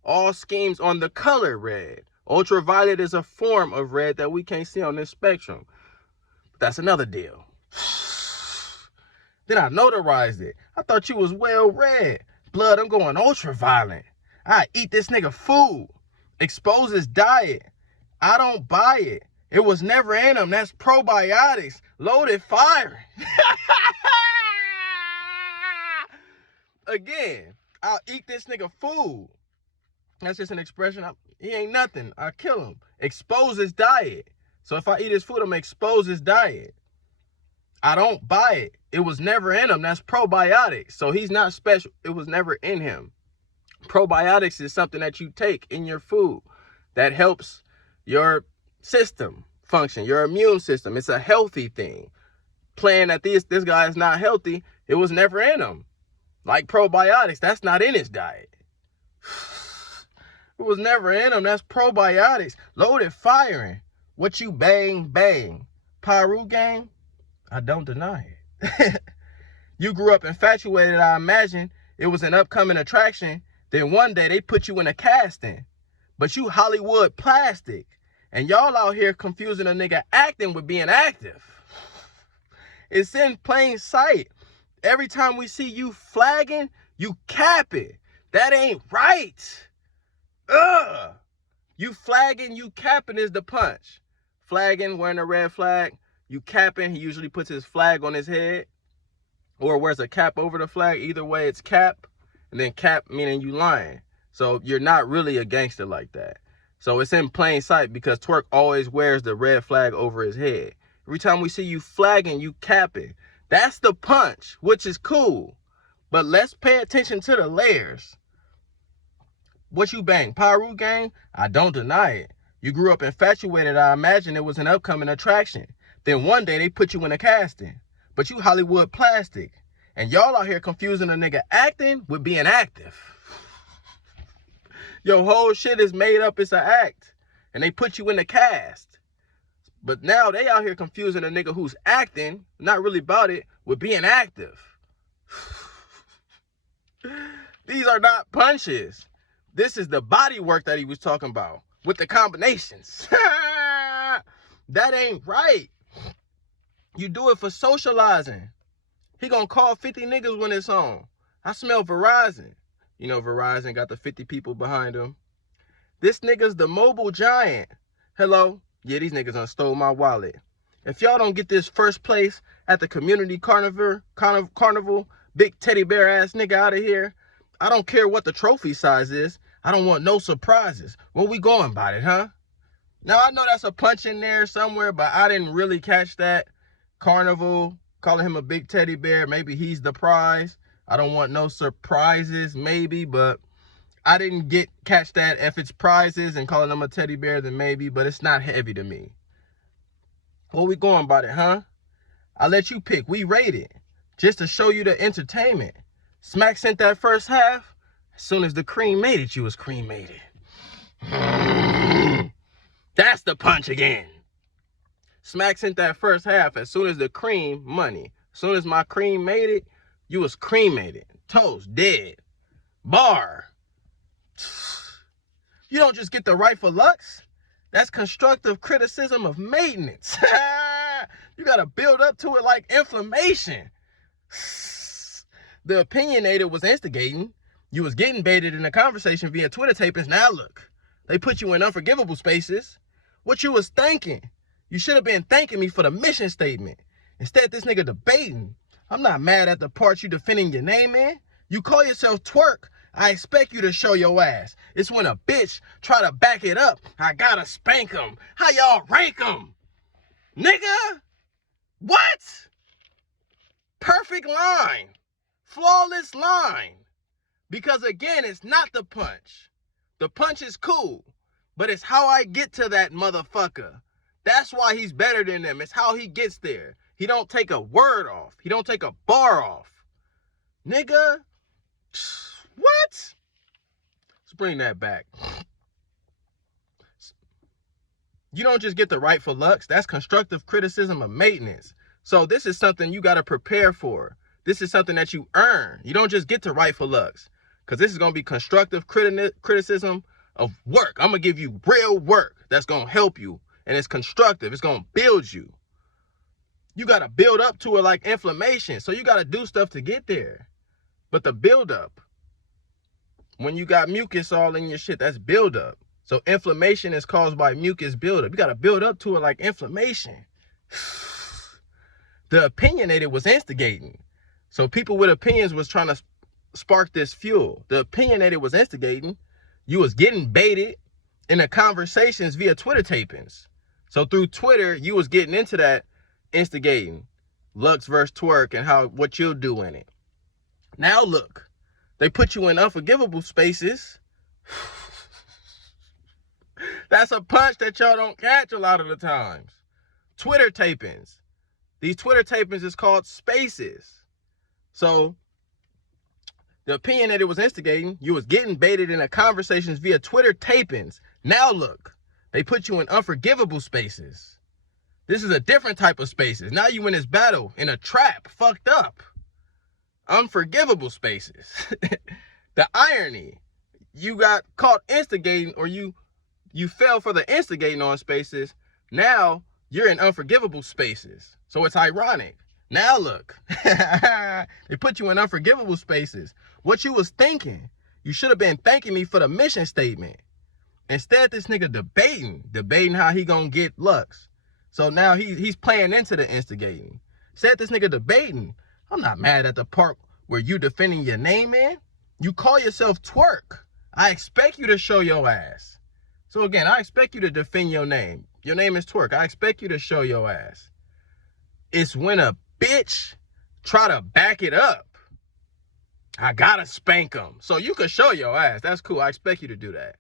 All schemes on the color red. Ultraviolet is a form of red that we can't see on this spectrum. But that's another deal. Then I notarized it. I thought you was well read. Blood, I'm going ultraviolet. I eat this nigga food. Expose his diet. I don't buy it. It was never in him. That's probiotics. Loaded fire. Again, I'll eat this nigga food. That's just an expression. He ain't nothing. I kill him. Expose his diet. So if I eat his food, I'm going to expose his diet. I don't buy it. It was never in him. That's probiotics. So he's not special. It was never in him. Probiotics is something that you take in your food that helps your system function, your immune system. It's a healthy thing. Playing that this guy is not healthy, it was never in him. Like probiotics, that's not in his diet. It was never in him. That's probiotics. Loaded firing. What you bang, bang. Pyru gang? I don't deny it. You grew up infatuated, I imagine. It was an upcoming attraction. Then one day they put you in a casting. But you Hollywood plastic. And y'all out here confusing a nigga acting with being active. It's in plain sight. Every time we see you flagging, you cap it. That ain't right. Ugh. You flagging, you capping is the punch. Flagging, wearing a red flag. You capping, he usually puts his flag on his head. Or wears a cap over the flag. Either way, it's cap. And then cap meaning you lying. So you're not really a gangster like that. So it's in plain sight because Twork always wears the red flag over his head. Every time we see you flagging, you capping. That's the punch, which is cool. But let's pay attention to the layers. What you bang? Pyru gang? I don't deny it. You grew up infatuated, I imagine it was an upcoming attraction. Then one day they put you in a casting. But you Hollywood plastic. And y'all out here confusing a nigga acting with being active. Your whole shit is made up, it's an act. And they put you in the cast. But now they out here confusing a nigga who's acting, not really about it, with being active. These are not punches. This is the body work that he was talking about with the combinations. That ain't right. You do it for socializing. He gonna call 50 niggas when it's on. I smell Verizon. You know Verizon got the 50 people behind him. This nigga's the mobile giant. Hello? Yeah, these niggas done stole my wallet. If y'all don't get this first place at the community carnival, big teddy bear ass nigga out of here, I don't care what the trophy size is. I don't want no surprises. Where we going about it, huh? Now, I know that's a punch in there somewhere, but I didn't really catch that. Carnival, calling him a big teddy bear. Maybe he's the prize. I don't want no surprises, maybe, but I didn't catch that. If it's prizes and calling him a teddy bear, then maybe, but it's not heavy to me. Where we going about it, huh? I let you pick. We rated just to show you the entertainment. Smack sent that first half. As soon as the cream made it, you was cremated. That's the punch again. Smack sent that first half. As soon as the cream, money. As soon as my cream made it, you was cremated. Toast, dead. Bar. You don't just get the right for lux. That's constructive criticism of maintenance. You got to build up to it like inflammation. The opinionated was instigating. You was getting baited in a conversation via Twitter tapings. Now look, they put you in unforgivable spaces. What you was thinking? You should have been thanking me for the mission statement. Instead, this nigga debating. I'm not mad at the parts you defending your name in. You call yourself Twork. I expect you to show your ass. It's when a bitch try to back it up, I gotta spank them. How y'all rank them? Nigga? What? Perfect line. Flawless line. Because again, it's not the punch. The punch is cool, but it's how I get to that motherfucker. That's why he's better than them. It's how he gets there. He don't take a word off. He don't take a bar off. Nigga, what? Let's bring that back. You don't just get the rightful lux. That's constructive criticism of maintenance. So this is something you got to prepare for. This is something that you earn. You don't just get to rightful lux. Because this is going to be constructive criticism of work. I'm going to give you real work that's going to help you. And it's constructive. It's going to build you. You got to build up to it like inflammation. So you got to do stuff to get there. But the build up, when you got mucus all in your shit, that's build up. So inflammation is caused by mucus buildup. You got to build up to it like inflammation. The opinionated was instigating. So people with opinions was trying to spark this fuel. The opinionated was instigating. You was getting baited in the conversations via Twitter tapings. So through Twitter, you was getting into that instigating. Lux versus Twork and what you'll do in it. Now look, they put you in unforgivable spaces. That's a punch that y'all don't catch a lot of the times. Twitter tapings. These Twitter tapings is called spaces. So the opinionated was instigating. You was getting baited in the conversations via Twitter tapings. Now look, they put you in unforgivable spaces. This is a different type of spaces. Now you in this battle, in a trap, fucked up. Unforgivable spaces. The irony, you got caught instigating, or you fell for the instigating on spaces. Now you're in unforgivable spaces. So it's ironic. Now look, they put you in unforgivable spaces. What you was thinking, you should have been thanking me for the mission statement. Instead, this nigga debating how he gonna get lux. So now he's playing into the instigating. Said this nigga debating. I'm not mad at the part where you defending your name in. You call yourself Twork. I expect you to show your ass. So again, I expect you to defend your name. Your name is Twork. I expect you to show your ass. It's when a bitch try to back it up, I gotta spank them. So you can show your ass. That's cool. I expect you to do that.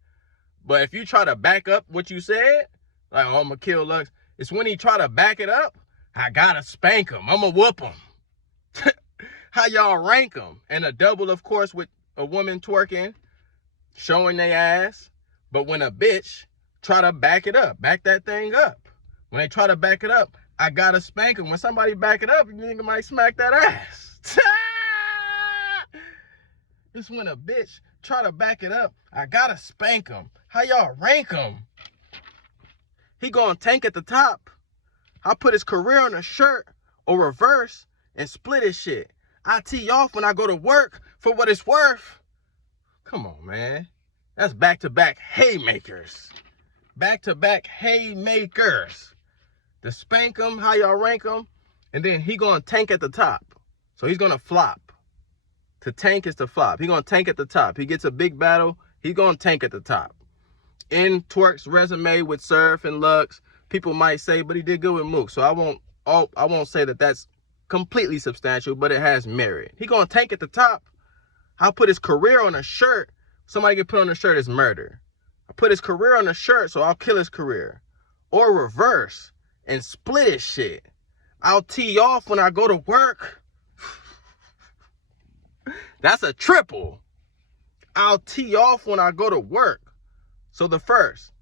But if you try to back up what you said, like, oh, I'm gonna kill Lux, it's when he try to back it up, I gotta spank him. I'm gonna whoop him. How y'all rank them? And a double, of course, with a woman twerking, showing their ass. But when a bitch try to back it up, back that thing up. When they try to back it up, I gotta spank them. When somebody back it up, you nigga might smack that ass. It's when a bitch try to back it up, I gotta spank them. How y'all rank him? He gonna tank at the top. I put his career on a shirt or reverse and split his shit. I tee off when I go to work for what it's worth. Come on, man. That's back-to-back haymakers. Back-to-back haymakers. To spank him, how y'all rank him, and then he gonna tank at the top. So he's gonna flop. To tank is to flop. He gonna tank at the top. He gets a big battle, he gonna tank at the top. In Twork's resume with Surf and Lux, people might say, but he did good with Mook. So I won't say that that's completely substantial, but it has merit. He gonna tank at the top. I'll put his career on a shirt. Somebody get put on a shirt is murder. I put his career on a shirt, so I'll kill his career. Or reverse and split his shit. I'll tee off when I go to work. That's a triple. I'll tee off when I go to work. So the first,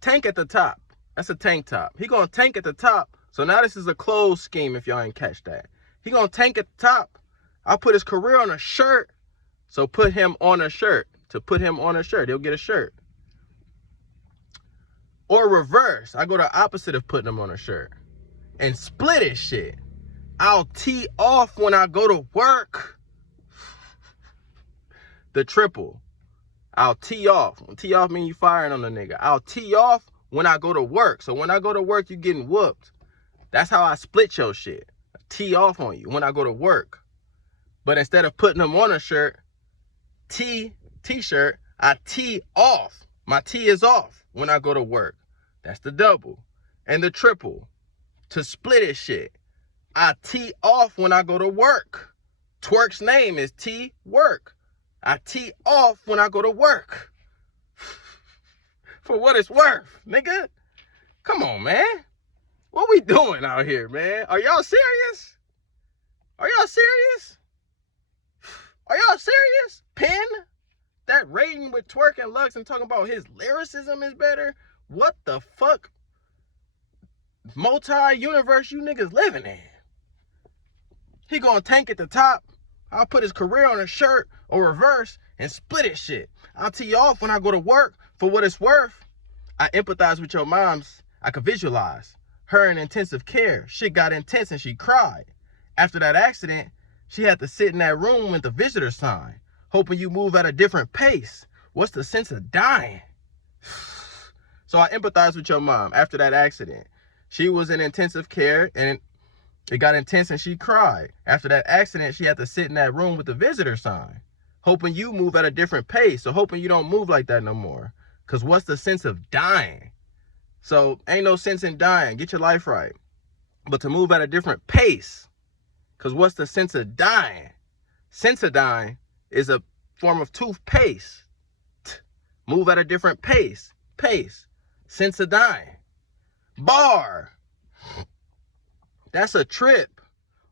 tank at the top. That's a tank top. He gonna tank at the top. So now this is a closed scheme if y'all ain't catch that. He gonna tank at the top. I'll put his career on a shirt. So put him on a shirt. To put him on a shirt, he'll get a shirt. Or reverse. I go the opposite of putting him on a shirt. And split his shit. I'll tee off when I go to work. The triple. I'll tee off. Tee off mean you firing on the nigga. I'll tee off when I go to work. So when I go to work, you getting whooped. That's how I split your shit. Tee off on you when I go to work. But instead of putting them on a shirt, t-shirt, I tee off. My tee is off when I go to work. That's the double. And the triple. To split it shit. I tee off when I go to work. Twork's name is Twork. I tee off when I go to work. For what it's worth, nigga. Come on, man. What we doing out here, man? Are y'all serious? Are y'all serious? Are y'all serious? Penn? That rating with Twork and Lux and talking about his lyricism is better? What the fuck? Multi-universe you niggas living in. He gonna tank at the top. I'll put his career on a shirt or reverse and split it shit. I'll tee off when I go to work. For what it's worth, I empathize with your moms. I could visualize her in intensive care. Shit got intense and she cried. After that accident, she had to sit in that room with the visitor sign, hoping you move at a different pace. What's the sense of dying? So I empathize with your mom after that accident. She was in intensive care and it got intense and she cried. After that accident, she had to sit in that room with the visitor sign, hoping you move at a different pace. So hoping you don't move like that no more. Because what's the sense of dying? So ain't no sense in dying. Get your life right. But to move at a different pace. Because what's the sense of dying? Sensodyne is a form of toothpaste. Move at a different pace. Pace. Sensodyne. Bar. That's a trip.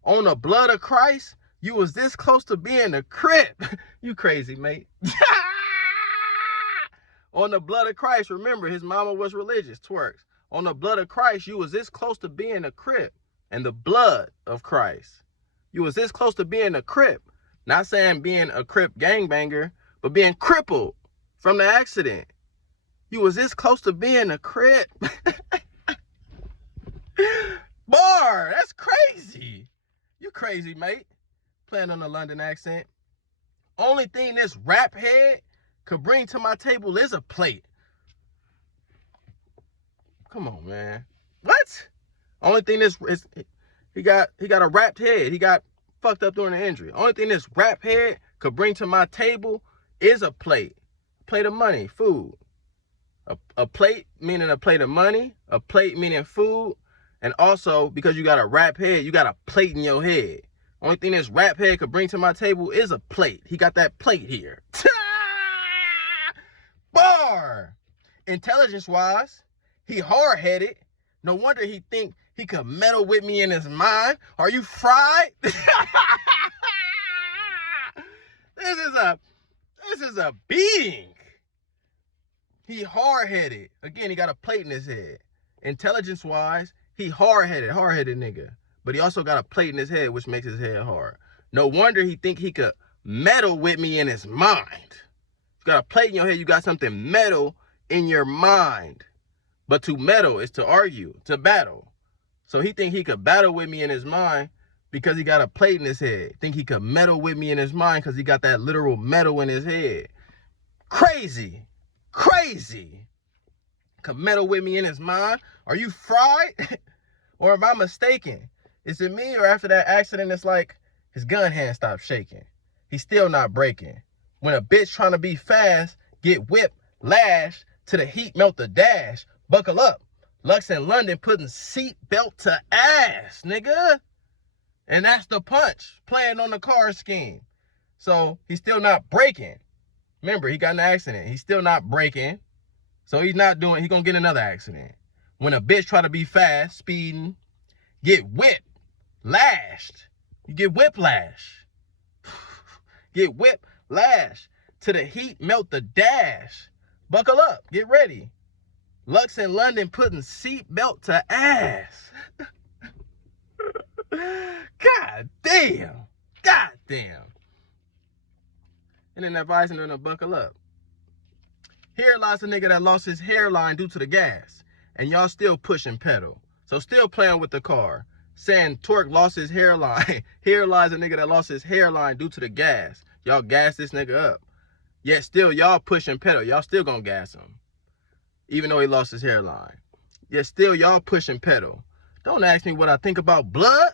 On the blood of Christ, you was this close to being a crip. You crazy, mate. On the blood of Christ, remember, his mama was religious, Tworks. On the blood of Christ, you was this close to being a crip. And the blood of Christ. You was this close to being a crip. Not saying being a crip gangbanger, but being crippled from the accident. You was this close to being a crip. Bar, that's crazy. You crazy, mate. Playing on the London accent. Only thing this rap head could bring to my table is a plate. Come on, man. What? Only thing this is he got a wrapped head. He got fucked up during the injury. Only thing this rap head could bring to my table is a plate. Plate of money, food. A plate meaning a plate of money, a plate meaning food, and also because you got a rap head, you got a plate in your head. Only thing this rap head could bring to my table is a plate. He got that plate here. Bar! Intelligence-wise, he hard-headed. No wonder he think he could meddle with me in his mind. Are you fried? This is a beating. He hard-headed. Again, he got a plate in his head. Intelligence-wise, he hard-headed nigga. But he also got a plate in his head, which makes his head hard. No wonder he think he could meddle with me in his mind. You got a plate in your head, you got something metal in your mind. But to meddle is to argue, to battle. So he think he could battle with me in his mind because he got a plate in his head. Think he could meddle with me in his mind because he got that literal metal in his head. Crazy. Crazy. Could meddle with me in his mind. Are you fried? Or am I mistaken? Is it me or after that accident it's like his gun hand stopped shaking? He's still not breaking. When a bitch trying to be fast, get whipped, lashed, to the heat melt the dash. Buckle up. Lux in London putting seat belt to ass, nigga. And that's the punch. Playing on the car scheme. So he's still not breaking. Remember, he got in an accident. He's still not breaking. So he's not doing, he's gonna get another accident. When a bitch try to be fast, speeding, get whipped, lashed. You get whiplash. Get whipped, lashed. To the heat, melt the dash. Buckle up, get ready. Lux in London putting seatbelt to ass. God damn. God damn. And then advising them to buckle up. Here lies a nigga that lost his hairline due to the gas. And y'all still pushing pedal. So still playing with the car. Saying Twork lost his hairline. Here lies a nigga that lost his hairline due to the gas. Y'all gas this nigga up. Yet still y'all pushing pedal. Y'all still gonna gas him. Even though he lost his hairline. Yet still y'all pushing pedal. Don't ask me what I think about blood.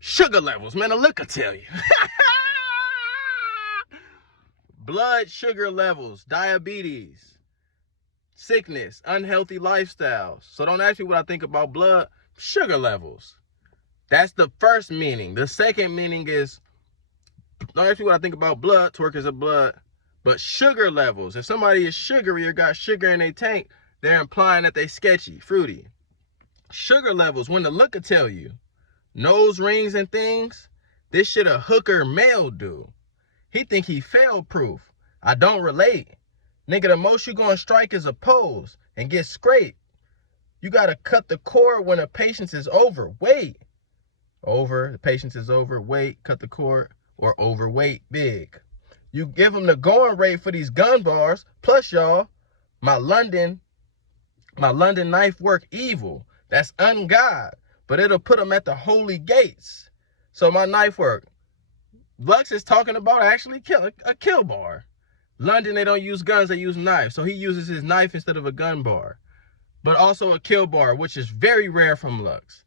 Sugar levels, man, a look will tell you. Blood sugar levels, diabetes, sickness, unhealthy lifestyles. So don't ask me what I think about blood sugar levels. That's the first meaning. The second meaning is, don't ask me what I think about blood. Twork is a blood. But sugar levels. If somebody is sugary or got sugar in their tank, they're implying that they sketchy, fruity. Sugar levels, when the look will tell you. Nose rings and things. This shit a hooker male do. He think he fail proof. I don't relate. Nigga, the most you gonna strike is a pose and get scraped. You gotta cut the cord when the patience is over. Wait. Over, the patience is over. Wait, cut the cord. Or overweight, big. You give them the going rate for these gun bars. Plus, y'all, my London knife work evil. That's ungod. But it'll put them at the holy gates. So my knife work. Lux is talking about actually a kill bar. London, they don't use guns, they use knives. So he uses his knife instead of a gun bar. But also a kill bar, which is very rare from Lux.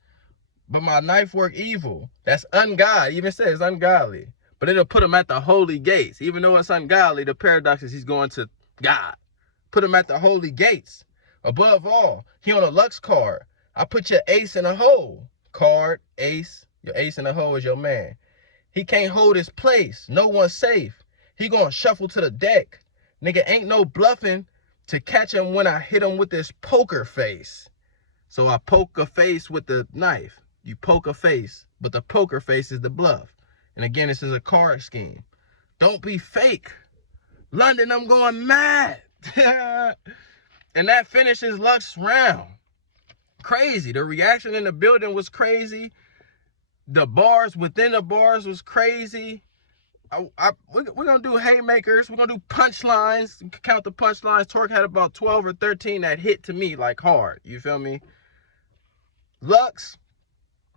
But my knife work evil. That's ungod. It even says ungodly. But it'll put him at the holy gates. Even though it's ungodly, the paradox is he's going to God. Put him at the holy gates. Above all, he on a Lux card. I put your ace in a hole. Card, ace. Your ace in a hole is your man. He can't hold his place. No one's safe. He gonna shuffle to the deck. Nigga, ain't no bluffing to catch him when I hit him with this poker face. So I poke a face with the knife. You poke a face, but the poker face is the bluff. And again, this is a card scheme. Don't be fake. London, I'm going mad. And that finishes Lux's round. Crazy. The reaction in the building was crazy. The bars within the bars was crazy. We're going to do haymakers. We're going to do punchlines. You can count the punchlines. Twork had about 12 or 13 that hit to me like hard. You feel me? Lux,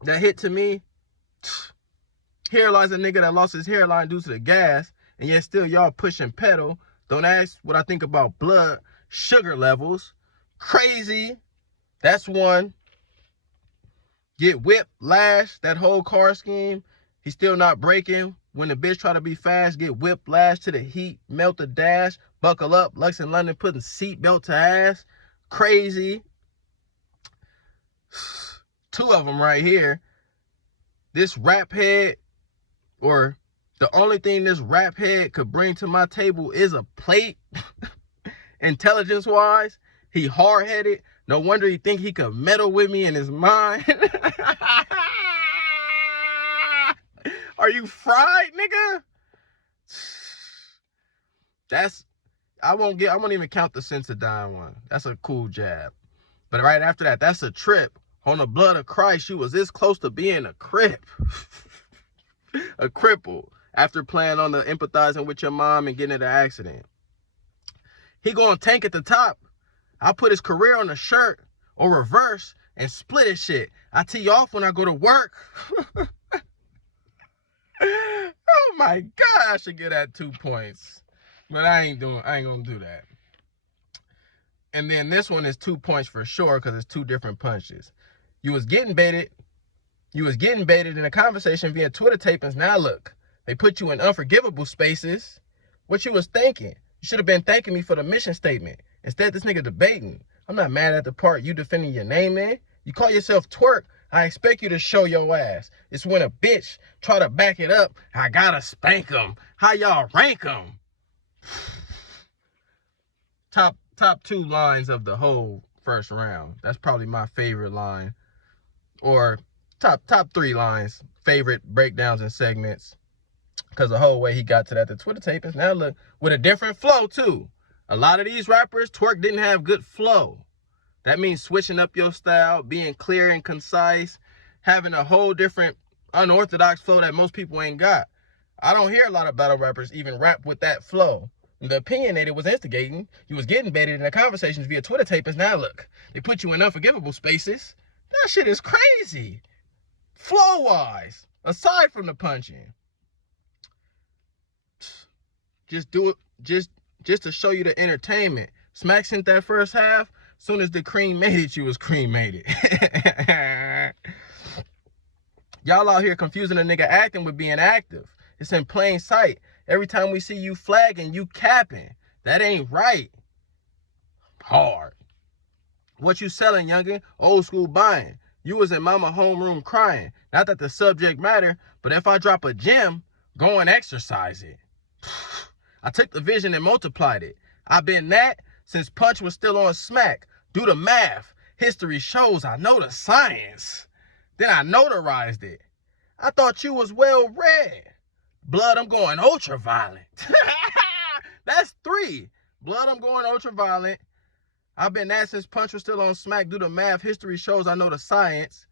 that hit to me. Here lies a nigga that lost his hairline due to the gas. And yet still y'all pushing pedal. Don't ask what I think about blood sugar levels. Crazy. That's one. Get whipped, lash, that whole car scheme. He's still not breaking. When the bitch try to be fast, get whipped, lash to the heat, melt the dash, buckle up. Lux in London putting seatbelt to ass. Crazy. Two of them right here. This rap head, or the only thing this rap head could bring to my table is a plate. Intelligence-wise, he hard-headed. No wonder he think he could meddle with me in his mind. Are you fried, nigga? I won't even count the Sensodyne one. That's a cool jab. But right after that, that's a trip. On the blood of Christ, you was this close to being a crip. A cripple. After playing on the empathizing with your mom and getting in an accident. He gonna tank at the top. I put his career on a shirt or reverse and split his shit. I tee off when I go to work. Oh my God, I should get that 2 points. But I ain't gonna do that. And then this one is 2 points for sure because it's two different punches. You was getting baited in a conversation via Twitter tapings. Now look, they put you in unforgivable spaces. What you was thinking? You should have been thanking me for the mission statement. Instead, this nigga debating. I'm not mad at the part you defending your name in. You call yourself Twork. I expect you to show your ass. It's when a bitch try to back it up, I gotta spank them. How y'all rank them? Top two lines of the whole first round. That's probably my favorite line. Or top three lines. Favorite breakdowns and segments. Because the whole way he got to that, the Twitter tapings. Now look, with a different flow too. A lot of these rappers, Twork didn't have good flow. That means switching up your style, being clear and concise, having a whole different unorthodox flow that most people ain't got. I don't hear a lot of battle rappers even rap with that flow. The opinionated was instigating. You was getting baited in the conversations via Twitter tapings. Now look, they put you in unforgivable spaces. That shit is crazy. Flow-wise, aside from the punching. Just do it. just to show you the entertainment. Smack sent that first half. Soon as the cream made it, you was cremated. Y'all out here confusing a nigga acting with being active. It's in plain sight. Every time we see you flagging, you capping. That ain't right. Hard. What you selling, youngin'? Old school buying. You was in mama homeroom crying. Not that the subject matter, but if I drop a gem, go and exercise it. I took the vision and multiplied it. I've been that since Punch was still on Smack. Do the math. History shows I know the science. Then I notarized it. I thought you was well read. Blood, I'm going ultraviolet. That's 3. Blood, I'm going ultraviolet. I've been that since Punch was still on Smack. Do the math. History shows I know the science.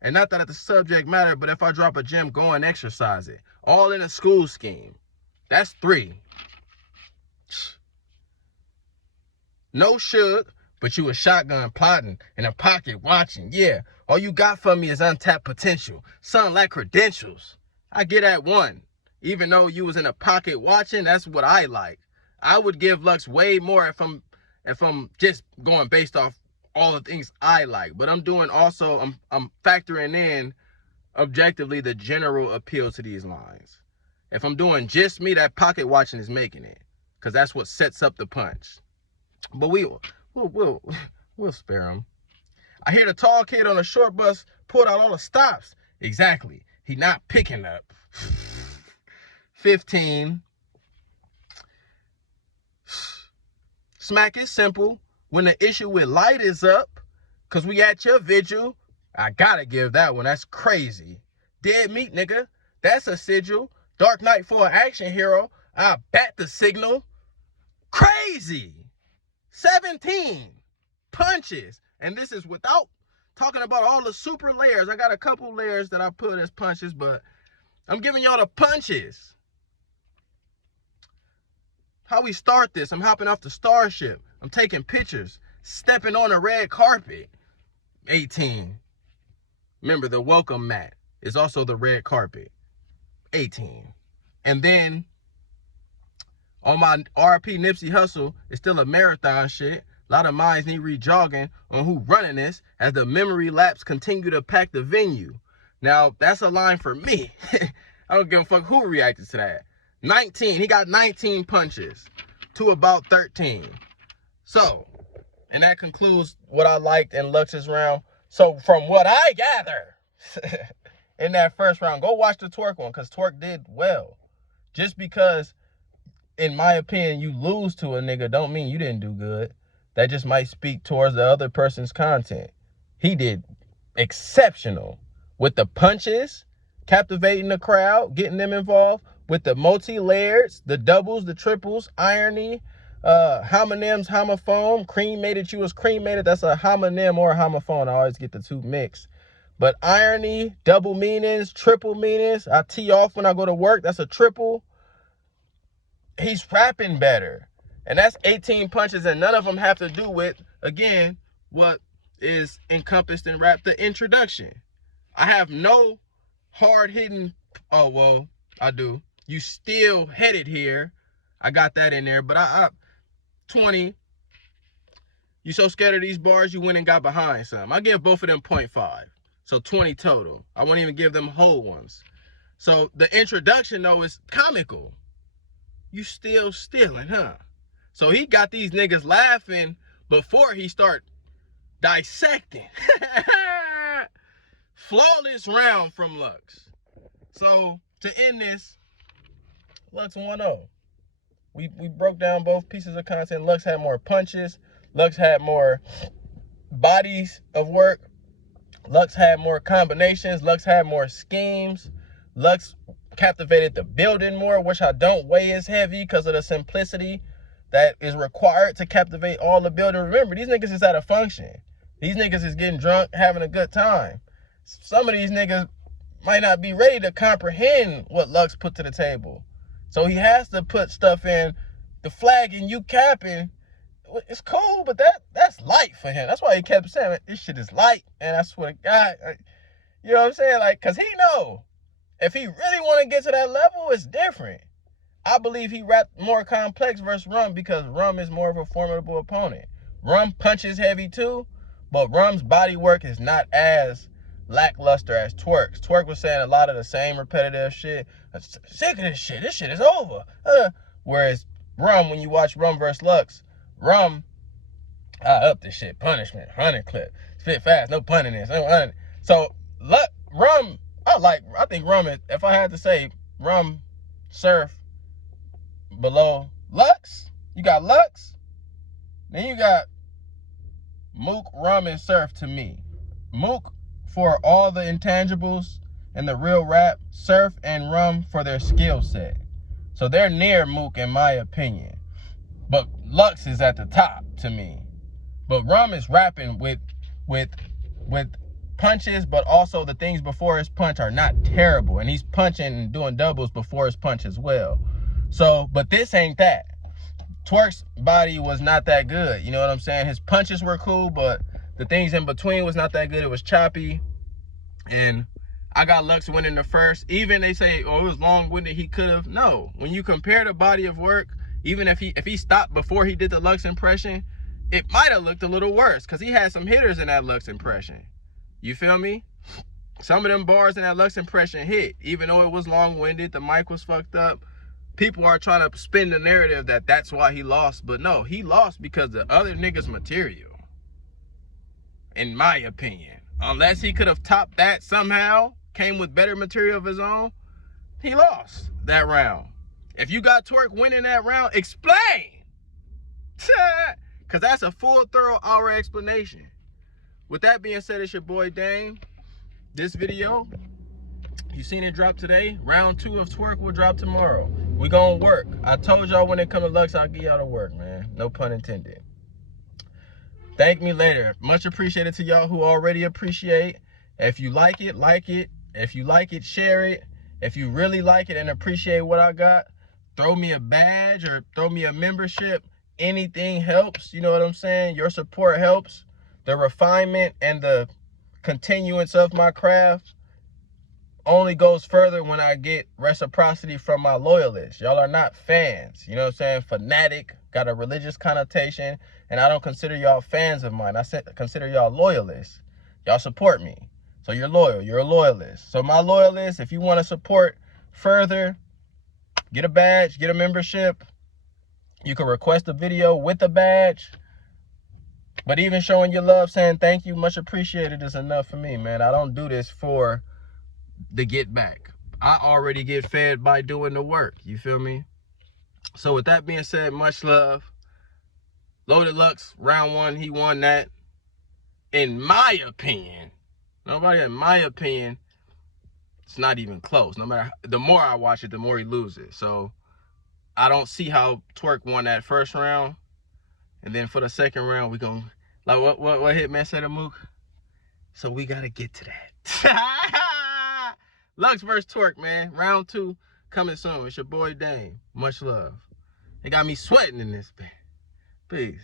And not that the subject matter, but if I drop a gem, go and exercise it. All in a school scheme. That's 3. No shook, but you a shotgun plotting in a pocket watching. Yeah, all you got for me is untapped potential. Son lack credentials. I get at 1. Even though you was in a pocket watching, that's what I like. I would give Lux way more if I'm just going based off all the things I like. But I'm doing also, I'm factoring in objectively the general appeal to these lines. If I'm doing just me, that pocket watching is making it. Because that's what sets up the punch. But we'll spare him. I hear the tall kid on the short bus pulled out all the stops. Exactly. He not picking up. 15. Smack is simple. When the issue with light is up, because we at your vigil, I gotta give that one. That's crazy. Dead meat, nigga. That's a sigil. Dark Knight for an action hero. I bat the signal. Crazy. 17 punches. And this is without talking about all the super layers. I got a couple layers that I put as punches, but I'm giving y'all the punches. How we start this? I'm hopping off the Starship. I'm taking pictures. Stepping on a red carpet. 18. Remember, the welcome mat is also the red carpet. 18. And then on my RP Nipsey Hussle, it's still a marathon shit. A lot of minds need re-jogging on who running this as the memory laps continue to pack the venue. Now, that's a line for me. I don't give a fuck who reacted to that. 19. He got 19 punches to about 13. So, and that concludes what I liked in Lux's round. So, from what I gather in that first round, go watch the Twork one because Twork did well. Just because, in my opinion, you lose to a nigga don't mean you didn't do good. That just might speak towards the other person's content. He did exceptional with the punches, captivating the crowd, getting them involved, with the multi-layers, the doubles, the triples, irony, homonyms, homophone, cremated, you was cremated. That's a homonym or a homophone. I always get the two mixed. But irony, double meanings, triple meanings. I tee off when I go to work. That's a triple. He's rapping better. And that's 18 punches, and none of them have to do with, again, what is encompassed in rap, the introduction. I have no hard-hitting, oh, well, I do. You still headed here. I got that in there, but 20. You so scared of these bars, you went and got behind some. I give both of them 0.5. So 20 total. I won't even give them whole ones. So the introduction, though, is comical. You still stealing, huh? So he got these niggas laughing before he start dissecting. Flawless round from Lux. So to end this, Lux 1-0. We broke down both pieces of content. Lux had more punches. Lux had more bodies of work. Lux had more combinations. Lux had more schemes. Lux captivated the building more, which I don't weigh as heavy because of the simplicity that is required to captivate all the building. Remember, these niggas is at a function. These niggas is getting drunk, having a good time. Some of these niggas might not be ready to comprehend what Lux put to the table. So he has to put stuff in. The flag and you capping, it's cool, but that's light for him. That's why he kept saying, this shit is light. And I swear to God, you know what I'm saying? Like, because he know, if he really want to get to that level, it's different. I believe he rapped more complex versus Rum because Rum is more of a formidable opponent. Rum punches heavy too, but Rum's body work is not as lackluster as Twork's. Twork was saying a lot of the same repetitive shit. I'm sick of this shit. This shit is over. Whereas Rum, when you watch Rum versus Lux, Rum, I up this shit. Punishment, 100 clip. Spit fast, no punning this. So Rum, I think Rum is, if I had to say, Rum, Surf, below Lux. You got Lux. Then you got Mook, Rum, and Surf to me. Mook for all the intangibles and the real rap. Surf and Rum for their skill set. So they're near Mook in my opinion. But Lux is at the top to me. But Rum is rapping with punches, but also the things before his punch are not terrible. And he's punching and doing doubles before his punch as well. So, but this ain't that. Twork's body was not that good. You know what I'm saying? His punches were cool, but the things in between was not that good. It was choppy. And I got Lux winning the first. Even they say, oh, it was long-winded, he could have. No. When you compare the body of work, even if he stopped before he did the Lux impression, it might have looked a little worse because he had some hitters in that Lux impression. You feel me? Some of them bars in that Lux impression hit. Even though it was long-winded, the mic was fucked up. People are trying to spin the narrative that that's why he lost. But no, he lost because the other niggas' material. In my opinion. Unless he could have topped that somehow, came with better material of his own, he lost that round. If you got Twork winning that round, explain. Because that's a full, thorough hour explanation. With that being said, it's your boy Dame. This video, you seen it drop today. Round 2 of Twork will drop tomorrow. We gonna work. I told y'all when it come to Lux, I'll give y'all the work, man. No pun intended. Thank me later. Much appreciated to y'all who already appreciate. If you like it, like it. If you like it, share it. If you really like it and appreciate what I got, throw me a badge or throw me a membership. Anything helps. You know what I'm saying? Your support helps. The refinement and the continuance of my craft only goes further when I get reciprocity from my loyalists. Y'all are not fans. You know what I'm saying? Fanatic, got a religious connotation, and I don't consider y'all fans of mine. I consider y'all loyalists. Y'all support me. So you're loyal. You're a loyalist. So my loyalists, if you want to support further, get a badge, get a membership. You can request a video with a badge. But even showing your love, saying thank you, much appreciated is enough for me, man. I don't do this for the get back. I already get fed by doing the work. You feel me? So with that being said, much love. Loaded Lux, round 1, he won that. In my opinion, in my opinion, it's not even close. No matter, the more I watch it, the more he loses. So I don't see how Twork won that first round. And then for the second round, we gonna, like what Hitman said to Mook? So we gotta get to that. Lux versus Twork, man. Round 2 coming soon. It's your boy Dame. Much love. They got me sweating in this bit. Peace.